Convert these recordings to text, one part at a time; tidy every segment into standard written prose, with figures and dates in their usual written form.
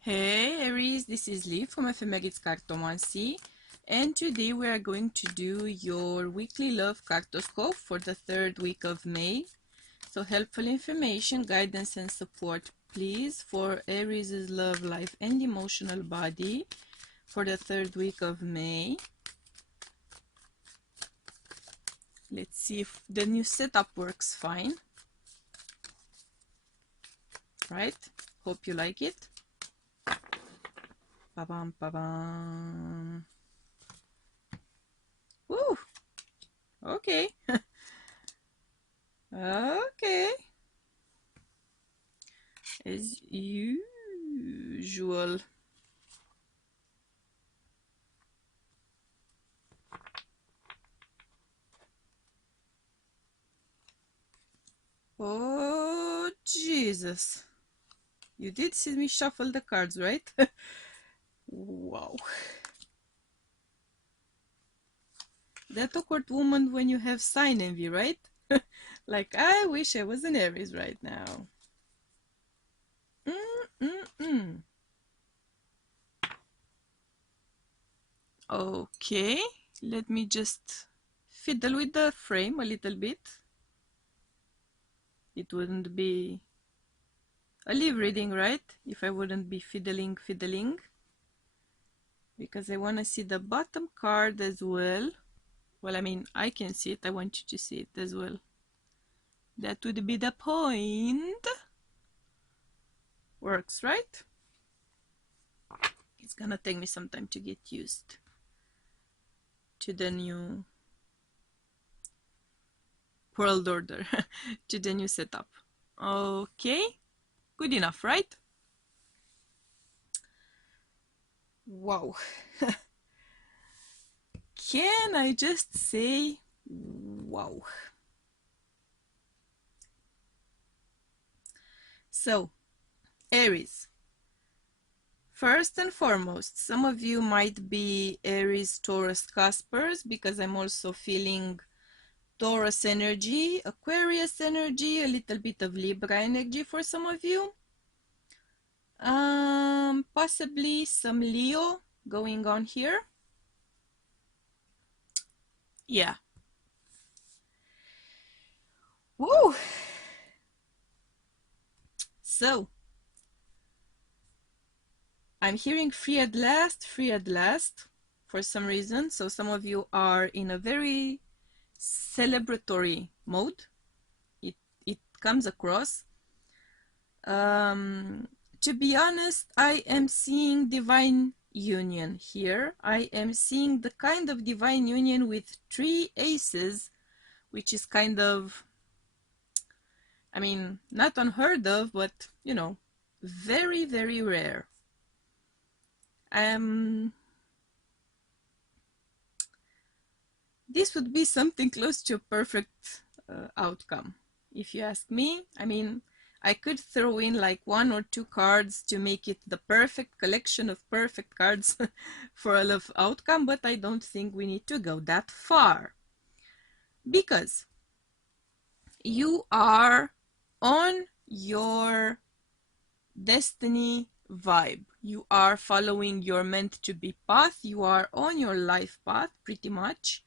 Hey Aries, this is Lee from FAB Cartomancy, and today we are going to do your weekly love cartoscope for the third week of May. So helpful information, guidance and support please for Aries' love life and emotional body for the third week of May. Let's see if the new setup works fine. Right? Hope you like it. Ba-bam, ba-bam. Woo! Okay. Okay. As usual. Oh, Jesus. You did see me shuffle the cards, right? Wow. That awkward moment when you have sign envy, right? Like, I wish I was an Aries right now. Okay, let me just fiddle with the frame a little bit. It wouldn't be a live reading, right? If I wouldn't be fiddling. Because I want to see the bottom card as well. Well, I mean, I can see it. I want you to see it as well. That would be the point. Works, right? It's gonna take me some time to get used to the new world order, to the new setup. Okay, good enough, right? Wow. Can I just say wow? So, Aries. First and foremost, some of you might be Aries, Taurus, Caspers, because I'm also feeling Taurus energy, Aquarius energy, a little bit of Libra energy for some of you. Possibly some Leo going on here. Yeah. Woo! So, I'm hearing free at last, for some reason. So some of you are in a very celebratory mode. It comes across. To be honest, I am seeing divine union here. I am seeing the kind of divine union with 3 aces, which is kind of, I mean, not unheard of, but, you know, very, very rare. This would be something close to a perfect outcome, if you ask me. I mean, I could throw in like 1 or 2 cards to make it the perfect collection of perfect cards for a love outcome, but I don't think we need to go that far. Because you are on your destiny vibe. You are following your meant to be path. You are on your life path, pretty much.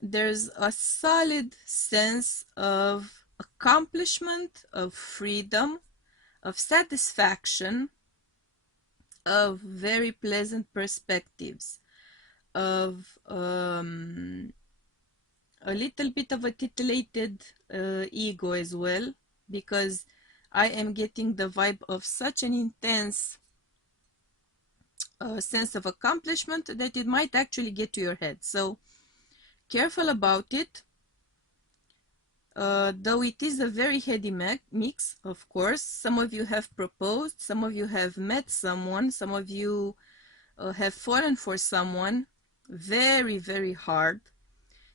There's a solid sense of accomplishment, of freedom, of satisfaction, of very pleasant perspectives, of a little bit of a titillated ego as well, because I am getting the vibe of such an intense sense of accomplishment that it might actually get to your head. So careful about it. Though it is a very heady mix, of course. Some of you have proposed, some of you have met someone, some of you have fallen for someone very, very hard.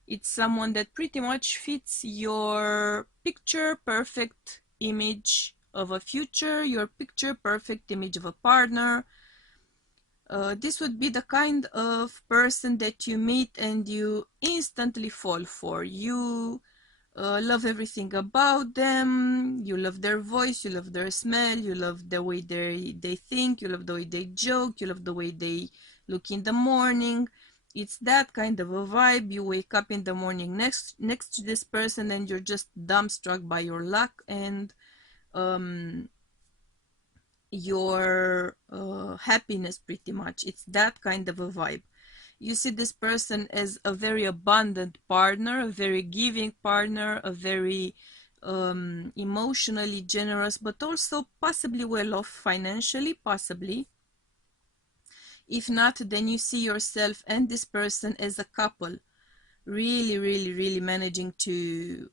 It's someone that pretty much fits your picture perfect image of a future, your picture perfect image of a partner. This would be the kind of person that you meet and you instantly fall for. You love everything about them. You love their voice, you love their smell, you love the way they think, you love the way they joke, you love the way they look in the morning. It's that kind of a vibe. You wake up in the morning next to this person and you're just dumbstruck by your luck and your happiness, pretty much. It's that kind of a vibe. You see this person as a very abundant partner, a very giving partner, a very emotionally generous, but also possibly well off financially, possibly. If not, then you see yourself and this person as a couple, really, really, really managing to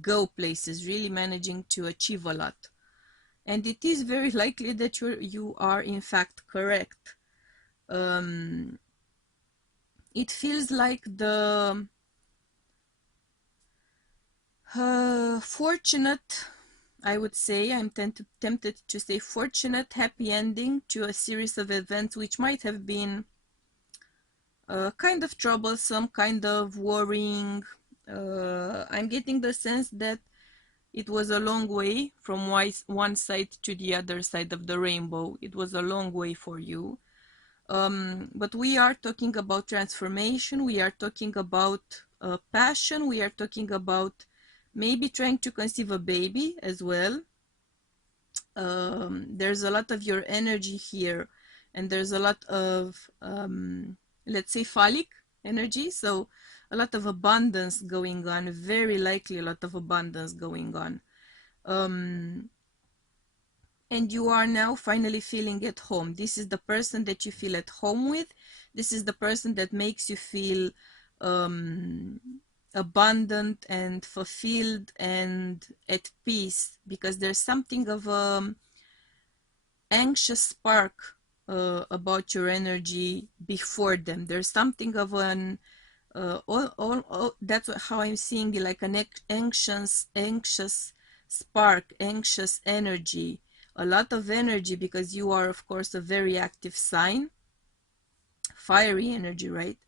go places, really managing to achieve a lot. And it is very likely that you are in fact correct. It feels like the fortunate, I would say, I'm tempted to say fortunate, happy ending to a series of events which might have been kind of troublesome, kind of worrying. I'm getting the sense that it was a long way from one side to the other side of the rainbow. It was a long way for you. But we are talking about transformation. We are talking about passion. We are talking about maybe trying to conceive a baby as well. There's a lot of your energy here, and there's a lot of, let's say, phallic energy. So a lot of abundance going on, very likely a lot of abundance going on. And you are now finally feeling at home. This is the person that you feel at home with. This is the person that makes you feel abundant and fulfilled and at peace, because there's something of an anxious spark about your energy before them. There's something of an that's how I'm seeing it, like an anxious spark, anxious energy, a lot of energy, because you are of course a very active sign, fiery energy, right?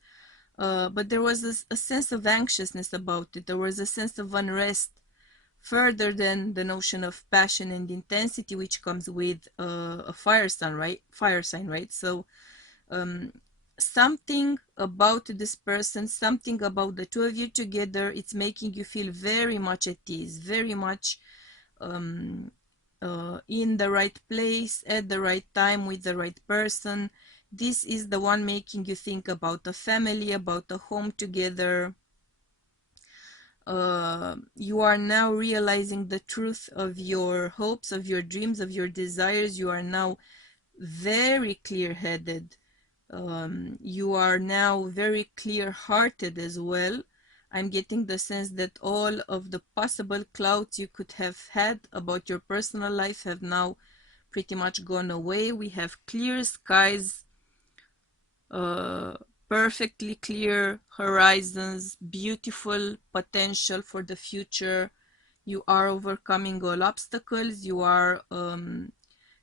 But there was a sense of anxiousness about it. There was a sense of unrest, further than the notion of passion and intensity, which comes with a fire sign, right? So something about this person, something about the two of you together, it's making you feel very much at ease, very much in the right place, at the right time, with the right person. This is the one making you think about a family, about a home together. You are now realizing the truth of your hopes, of your dreams, of your desires. You are now very clear-headed. You are now very clear-hearted as well. I'm getting the sense that all of the possible clouds you could have had about your personal life have now pretty much gone away. We have clear skies, perfectly clear horizons, beautiful potential for the future. You are overcoming all obstacles. You are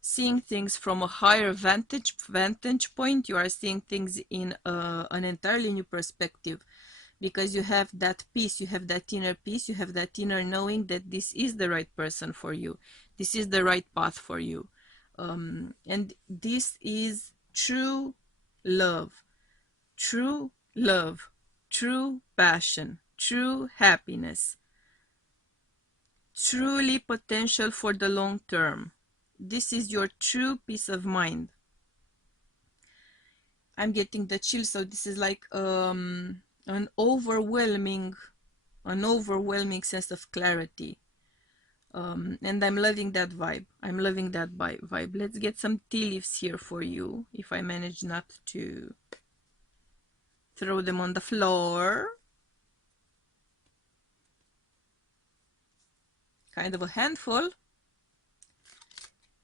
seeing things from a higher vantage point. You are seeing things in an entirely new perspective, because you have that peace, you have that inner peace, you have that inner knowing that this is the right person for you, this is the right path for you, and this is true love, true love, true passion, true happiness, truly potential for the long term. This is your true peace of mind. I'm getting the chill, so this is like an overwhelming sense of clarity, and I'm loving that vibe. I'm loving that vibe. Let's get some tea leaves here for you, if I manage not to throw them on the floor. Kind of a handful,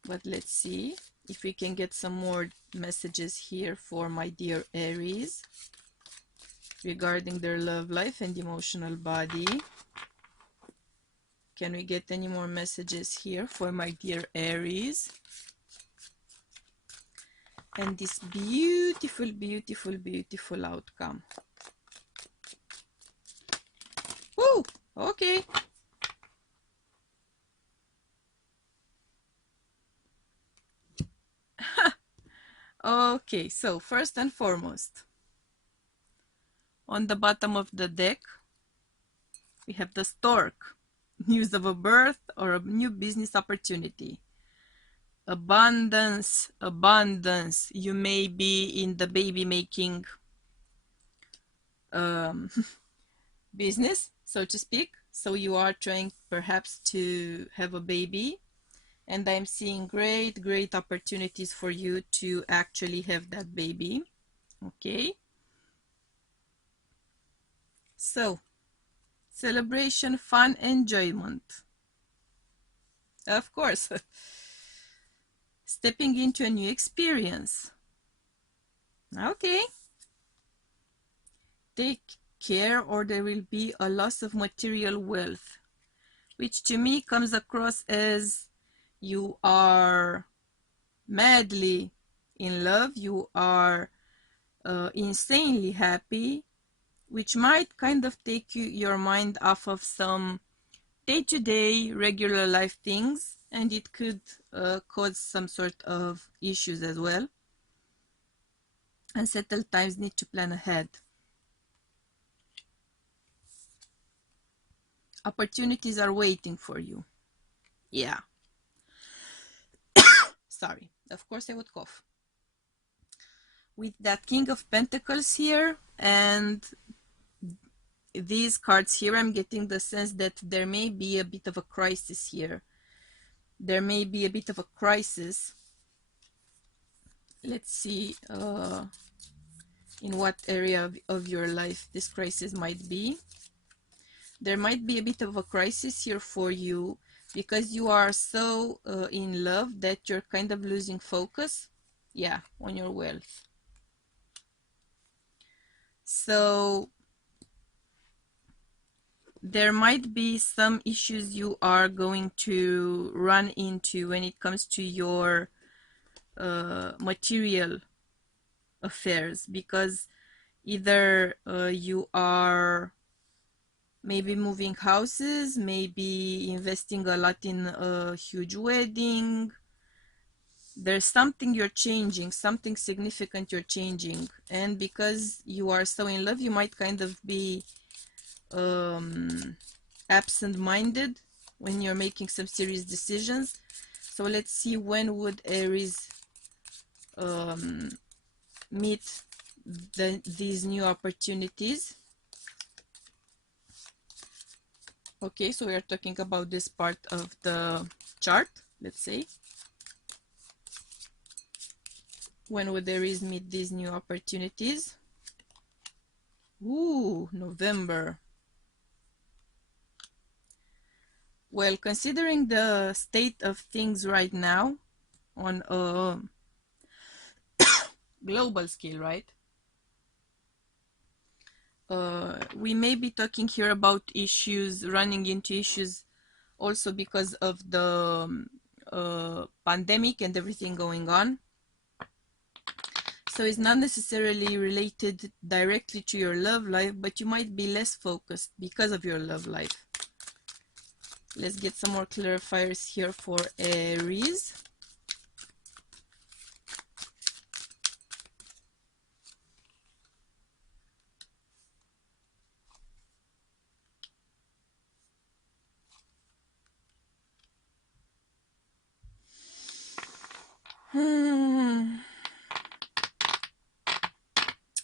but let's see if we can get some more messages here for my dear Aries regarding their love life and emotional body. Can we get any more messages here for my dear Aries? And this beautiful, beautiful, beautiful outcome. Woo! Okay. Okay, so first and foremost, on the bottom of the deck, we have the stork. News of a birth or a new business opportunity. Abundance, abundance. You may be in the baby making um, business, so to speak. So you are trying perhaps to have a baby, and I'm seeing great opportunities for you to actually have that baby. Okay, so celebration, fun, enjoyment, of course. Stepping into a new experience. Okay, take care or there will be a loss of material wealth, which to me comes across as you are madly in love, you are insanely happy, which might kind of take your mind off of some day-to-day regular life things, and it could cause some sort of issues as well. Unsettled times need to plan ahead. Opportunities are waiting for you. Yeah. Sorry. Of course I would cough. With that King of Pentacles here and these cards here, I'm getting the sense that there may be a bit of a crisis here. There may be a bit of a crisis. Let's see in what area of your life this crisis might be. There might be a bit of a crisis here for you because you are so in love that you're kind of losing focus, yeah, on your wealth. So there might be some issues you are going to run into when it comes to your material affairs, because either you are maybe moving houses, maybe investing a lot in a huge wedding. There's something you're changing, something significant you're changing, and because you are so in love, you might kind of be absent-minded when you're making some serious decisions. So let's see, when would Aries meet these new opportunities? Okay, so we are talking about this part of the chart, let's say. When would Aries meet these new opportunities? Ooh, November. Well, considering the state of things right now on a global scale, right? We may be talking here about issues, running into issues also because of the pandemic and everything going on. So it's not necessarily related directly to your love life, but you might be less focused because of your love life. Let's get some more clarifiers here for Aries.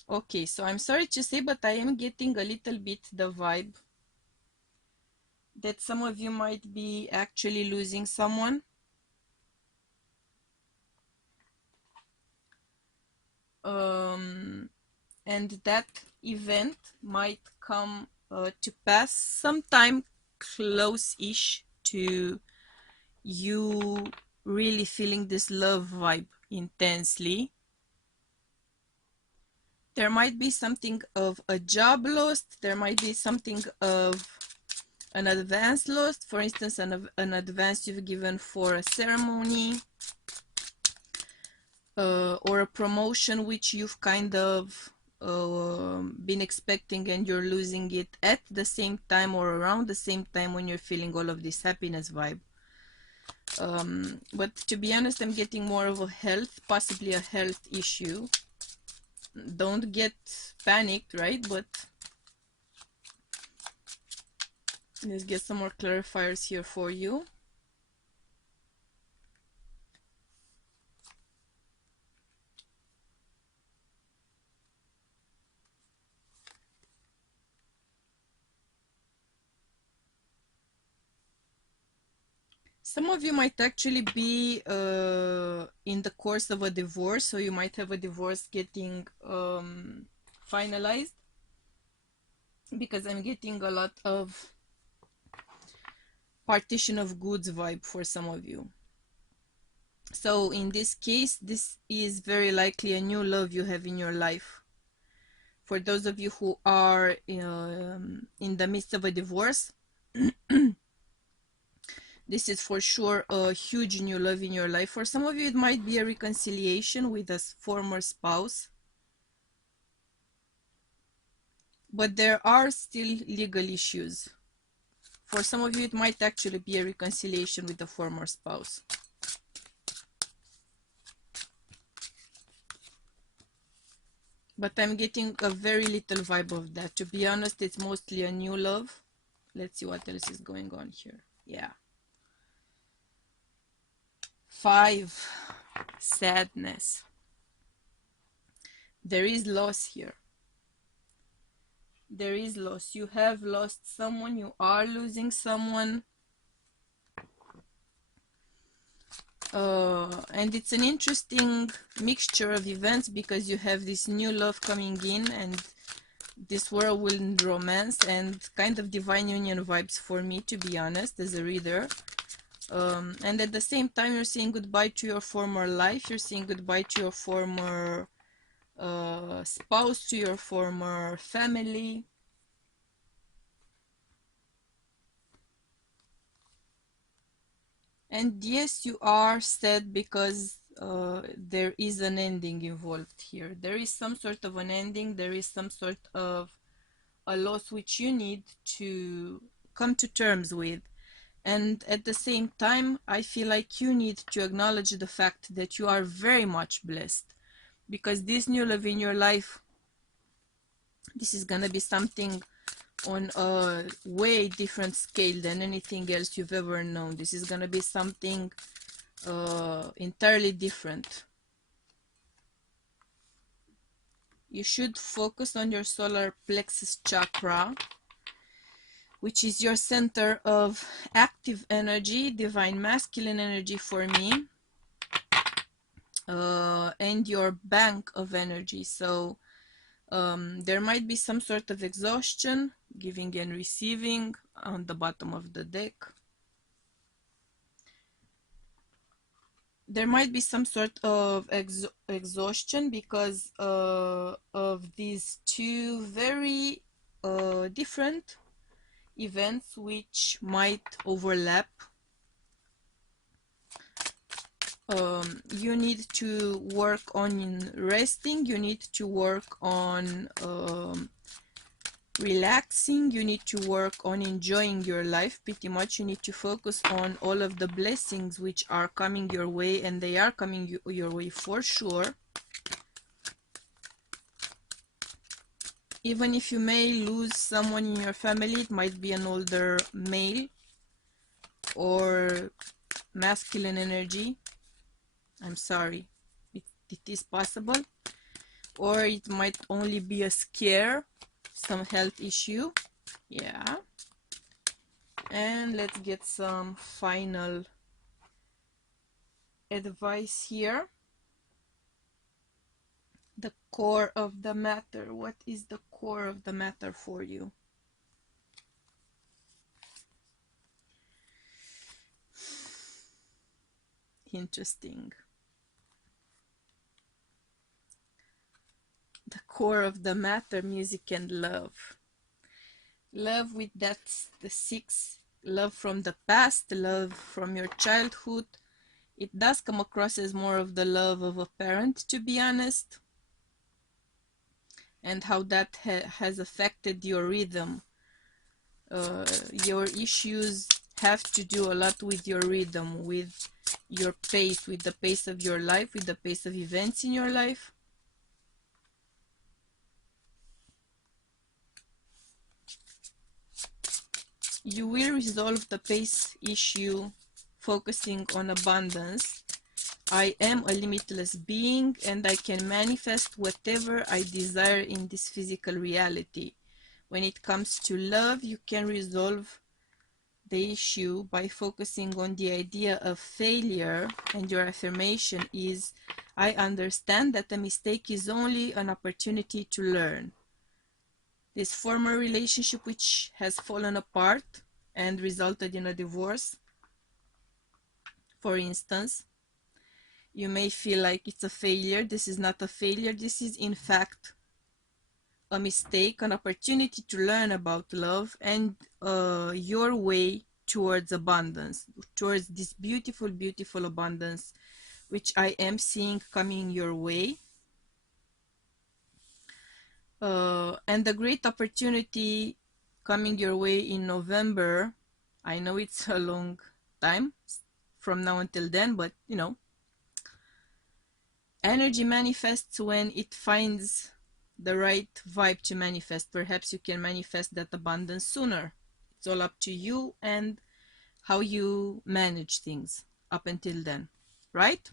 Okay, so I'm sorry to say, but I am getting a little bit the vibe that some of you might be actually losing someone. And that event might come to pass sometime close-ish to you really feeling this love vibe intensely. There might be something of a job lost, there might be something of an advance lost, for instance, an advance you've given for a ceremony, or a promotion which you've kind of been expecting and you're losing it at the same time or around the same time when you're feeling all of this happiness vibe. But to be honest, I'm getting more of a health, possibly a health issue. Don't get panicked, right? But let's get some more clarifiers here for you. Some of you might actually be in the course of a divorce, so you might have a divorce getting finalized, because I'm getting a lot of partition of goods vibe for some of you. So in this case, this is very likely a new love you have in your life. For those of you who are in the midst of a divorce, this is for sure a huge new love in your life. For some of you, it might be a reconciliation with a former spouse. But there are still legal issues. For some of you, it might actually be a reconciliation with a former spouse. But I'm getting a very little vibe of that. To be honest, it's mostly a new love. Let's see what else is going on here. Yeah. 5. Sadness. There is loss here. There is loss. You have lost someone. You are losing someone. And it's an interesting mixture of events, because you have this new love coming in and this whirlwind romance and kind of divine union vibes for me, to be honest, as a reader. And at the same time, you're saying goodbye to your former life. You're saying goodbye to your former spouse, to your former family. And yes, you are sad because there is an ending involved here. There is some sort of an ending. There is some sort of a loss which you need to come to terms with. And at the same time, I feel like you need to acknowledge the fact that you are very much blessed, because this new love in your life, this is gonna be something on a way different scale than anything else you've ever known. This is gonna be something entirely different. You should focus on your solar plexus chakra, which is your center of active energy, divine masculine energy for me, and your bank of energy. So there might be some sort of exhaustion, giving and receiving on the bottom of the deck. There might be some sort of exhaustion because of these two very different events which might overlap. You need to work on resting, you need to work on relaxing, you need to work on enjoying your life. Pretty much you need to focus on all of the blessings which are coming your way, and they are coming your way for sure. Even if you may lose someone in your family, it might be an older male or masculine energy. I'm sorry, it is possible. Or it might only be a scare, some health issue. Yeah. And let's get some final advice here. The core of the matter. What is the core of the matter for you? Interesting. The core of the matter, music and love. Love with that's the 6. Love from the past, love from your childhood. It does come across as more of the love of a parent, to be honest. And how that has affected your rhythm. Your issues have to do a lot with your rhythm, with your pace, with the pace of your life, with the pace of events in your life. You will resolve the pace issue focusing on abundance. I am a limitless being and I can manifest whatever I desire in this physical reality. When it comes to love, you can resolve the issue by focusing on the idea of failure, and your affirmation is, I understand that a mistake is only an opportunity to learn. This former relationship which has fallen apart and resulted in a divorce, for instance, you may feel like it's a failure. This is not a failure. This is in fact a mistake, an opportunity to learn about love and your way towards abundance, towards this beautiful, beautiful abundance, which I am seeing coming your way. And a great opportunity coming your way in November. I know it's a long time from now until then, but you know, energy manifests when it finds the right vibe to manifest. Perhaps you can manifest that abundance sooner. It's all up to you and how you manage things up until then, right?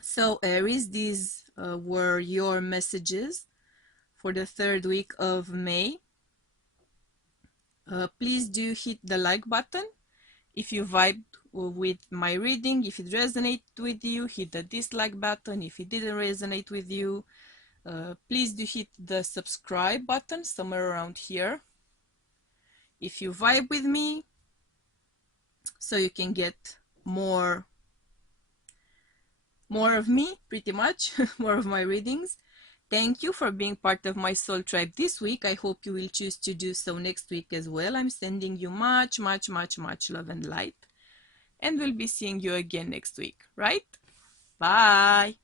So Aries, these were your messages for the 3rd week of May. Please do hit the like button if you vibed with my reading. If it resonated with you, hit the dislike button. If it didn't resonate with you, please do hit the subscribe button somewhere around here if you vibe with me, so you can get more of me, pretty much, more of my readings. Thank you for being part of my soul tribe this week. I hope you will choose to do so next week as well. I'm sending you much, much, much, much love and light. And we'll be seeing you again next week, right? Bye.